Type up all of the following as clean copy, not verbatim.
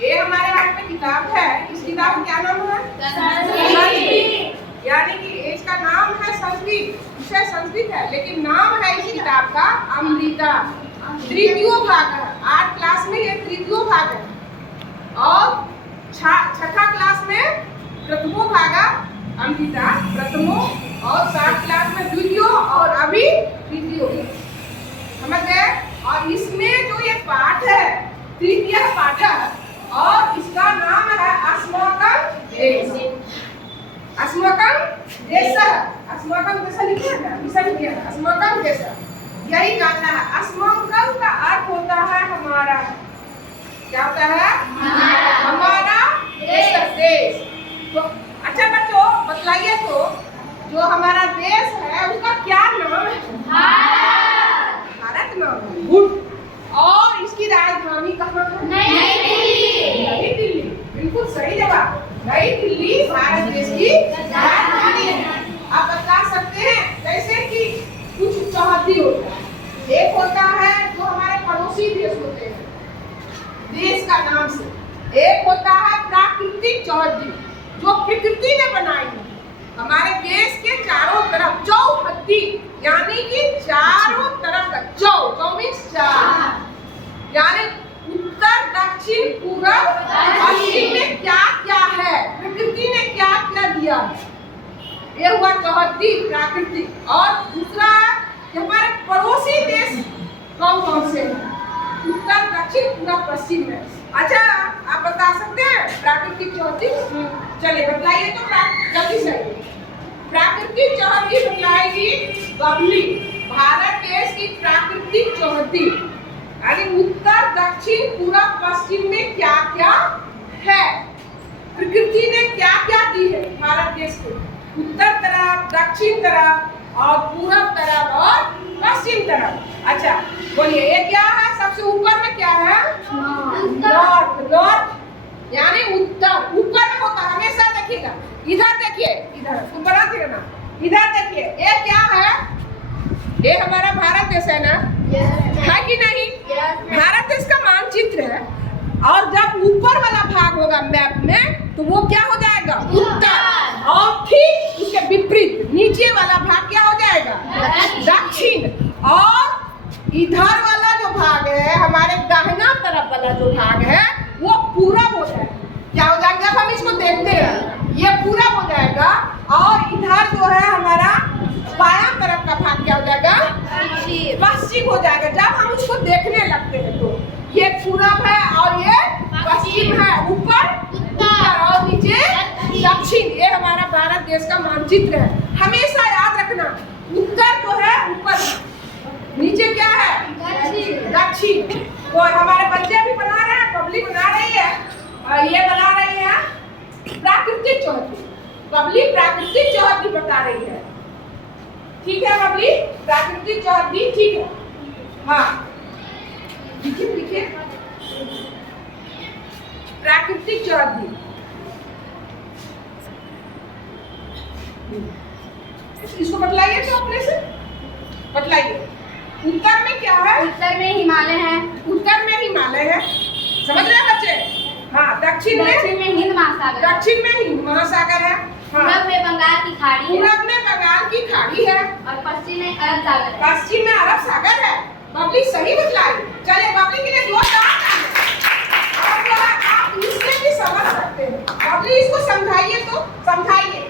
ये हमारे हाथ में किताब है। इस किताब का क्या नाम है? संस्कृत। यानी कि इसका नाम है संस्कृत, विषय संस्कृत है, लेकिन नाम है इस किताब का अमृता। तृतीय भाग है। 8 क्लास में ये तृतीय भाग है और 6ठा क्लास में प्रथमो भाग अमृता प्रथमो और 7 क्लास में द्वितीय और अभी तृतीय। समझ गए? और इसमें जो ये पाठ है तृतीय पाठ है और इसका नाम है अस्माकं देश। अस्माकं देश, अस्माकं देश लिखे हैं ना, विषय लिखे हैं अस्माकं देश। यही जानना है। अस्माकं का अर्थ होता है हमारा। क्या होता है? हमारा देश। तो अच्छा बच्चों बतलाइए तो जो हमारा देश है उसका क्या नाम है? भारत नाम है। गुड। और इसकी राजधानी कहाँ है? नई दिल्ली। बिल्कुल सही जवाब। नई दिल्ली भारत देश की राजधानी है। आप बता सकते हैं जैसे कि कुछ चौहद्दी होता है। एक होता है जो हमारे पड़ोसी देश होते हैं देश का नाम से। एक होता है प्राकृतिक चौहद्दी जो प्रकृति ने बनाई है। हमारे देश के चारों तरफ चौहद्दी यानी कि चारों तरफ का चौ मीन्स 4 यानी उत्तर दक्षिण पूर्व पश्चिम में क्या क्या है, प्रकृति ने क्या क्या दिया है, ये हुआ चौहद्दी प्राकृतिक। और दूसरा हमारे पड़ोसी देश कौन कौन से हैं? उत्तर दक्षिण पूर्व पश्चिम में। अच्छा आप बता सकते हैं प्राकृतिक चौहद्दी? चलिए बतलाइए तो जल्दी से। प्राकृतिक चौहद्दी बतलाएगी बबली। भारत देश की प्राकृतिक चौहद्दी यानी उत्तर दक्षिण पूर्व पश्चिम में क्या क्या है, प्रकृति ने क्या क्या दी है भारत देश को। उत्तर तरफ, दक्षिण तरफ और पूर्व तरफ और पश्चिम तरफ। अच्छा बोलिए ये क्या है? सबसे ऊपर में क्या है? नॉर्थ यानी उत्तर। ऊपर में होता हमेशा देखिएगा। इधर देखिए, इधर ऊपर आते ना, इधर देखिए ये क्या है? ये हमारा भारत देश है ना? है कि नहीं? भारत देश का मानचित्र है और जब ऊपर वाला भाग होगा मैप में तो वो क्या हो जाएगा? उत्तर। और ठीक उसके विपरीत नीचे वाला भाग क्या हो जाएगा? दक्षिण। और इधर वाला जो भाग है हमारे दाहिना तरफ वाला जो भाग है वो पूरब हो जाएगा। क्या हो जाएगा? जब हम इसको देखते हैं ये पूरब हो जाएगा और इधर जो है हमारा बायां तरफ का भाग क्या हो जाएगा? पश्चिम हो जाएगा। जब हम उसको देखने लगते हैं तो ये पूरब है और ये पश्चिम है, ऊपर उत्तर और नीचे दक्षिण। ये हमारा भारत देश का मानचित्र है। हमेशा याद रखना उत्तर जो है ऊपर, नीचे क्या है? दक्षिण। तो हमारे बच्चे भी बना रहे हैं, पब्लिक बना रही है और ये बना रही है प्राकृतिक चौहद्दी। पब्लिक प्राकृतिक चौहद्दी बता रही है। ठीक है बबली? प्राकृतिक चौहद्दी ठीक है। हाँ लिखिए प्राकृतिक चौहद्दी। इसको बतलाइए तो अपने से बतलाइए। उत्तर में क्या है? उत्तर में हिमालय है। उत्तर में हिमालय है, समझ रहे हैं बच्चे? हाँ। दक्षिण में हिंद महासागर। दक्षिण में हिंद महासागर है। पूरब में बंगाल की खाड़ी है। पूरब में बंगाल की खाड़ी है और पश्चिम में अरब सागर है। पश्चिम में अरब सागर है। बबली सही बतलाई। चलिए बबली के लिए 2 तालियां। और जो है आप इससे भी समझ सकते हैं। बबली इसको समझाइए तो समझाइए।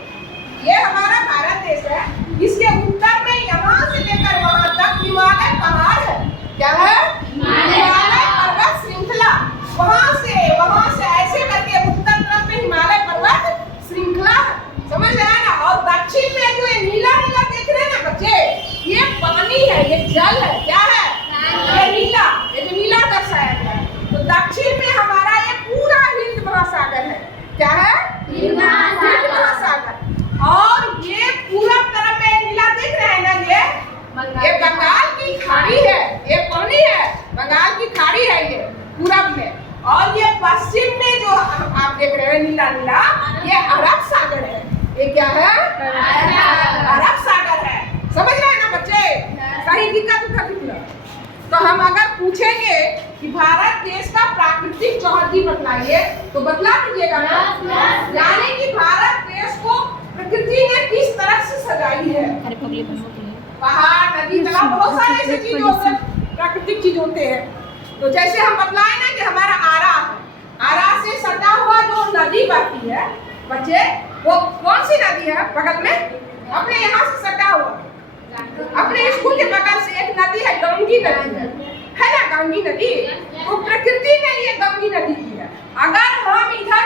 ये हमारा भारत देश है, इसके उत्तर में यहाँ से लेकर वहाँ तक हिमालय पहाड़ है। क्या है? हिमालय पर्वत श्रृंखला। वहाँ से ऐसे करके उत्तर तरफ में हिमालय पर्वत श्रृंखला है। समझ रहे हैं ना? और दक्षिण में जो ये नीला नीला देख रहे हैं ना बच्चे, ये पानी है, ये जल है। क्या है? ये नीला, ये जो नीला दर्शाया गया है। तो दक्षिण में हमारा ये पूरा हिंद महासागर है। क्या है? हिंद महासागर। और ये पूरा तरफ में नीला देख रहे हैं ना, ये बंगाल की खाड़ी है। ये पानी है, बंगाल की खाड़ी है ये पूरब में। और ये पश्चिम में जो आप देख रहे हैं नीला नीला, ये अरब सागर है। ये क्या है? अरब सागर है। समझ रहे हैं ना बच्चे? कहीं दिक्कत तो हम अगर पूछेंगे कि भारत देश का प्राकृतिक चौहद्दी मर्जी बतलाइए, तो बतला दीजिएगा ना। यानी कि भारत देश को प्रकृति ने किस तरह से सजाई है। पहाड़, नदी, तालाब, बहुत सारे ऐसे चीज होते हैं, प्राकृतिक चीज होते हैं। तो जैसे हम बतलाए ना कि हमारा आरा है, आरा से सटा हुआ जो नदी बहती है बच्चे, वो कौन सी नदी है बगल में, अपने यहाँ से सटा हुआ, अपने स्कूल के बगल से एक नदी है, गंगी नदी है ना, गंगी नदी। तो प्रकृति ने ये गंगी नदी की है। अगर हम इधर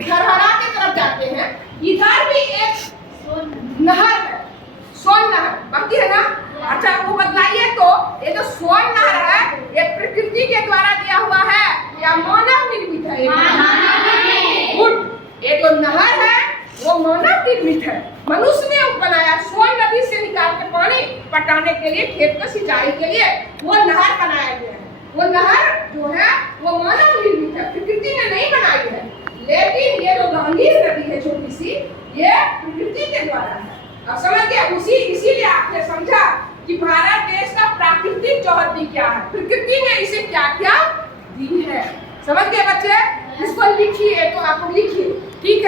धरहरा की तरफ जाते हैं, इधर भी एक नहर है, सोन नहर बहती है ना। अच्छा वो बतलाइए, तो ये जो सोन नहर है ये प्रकृति के द्वारा दिया हुआ है या मानव निर्मित है? गुड। ये जो नहर है वो मानव निर्मित है, मनुष्य ने बनाया। सोन नदी से निकाल के पानी पटाने के लिए, खेत को सिंचाई के लिए वो नहर बनाया गया है। वो नहर जो है वो मानव निर्मित है, प्रकृति ने नहीं बनाई है। लेकिन ये जो गंगी नदी है छोटी सी, ये प्रकृति के द्वारा है। अब समझ गए? इसीलिए आपने समझा कि भारत देश का प्राकृतिक चौहद्दी क्या है, प्रकृति ने इसे क्या क्या दी है। समझ गए बच्चे? इसको लिखिए, तो आप लिखिए, ठीक है।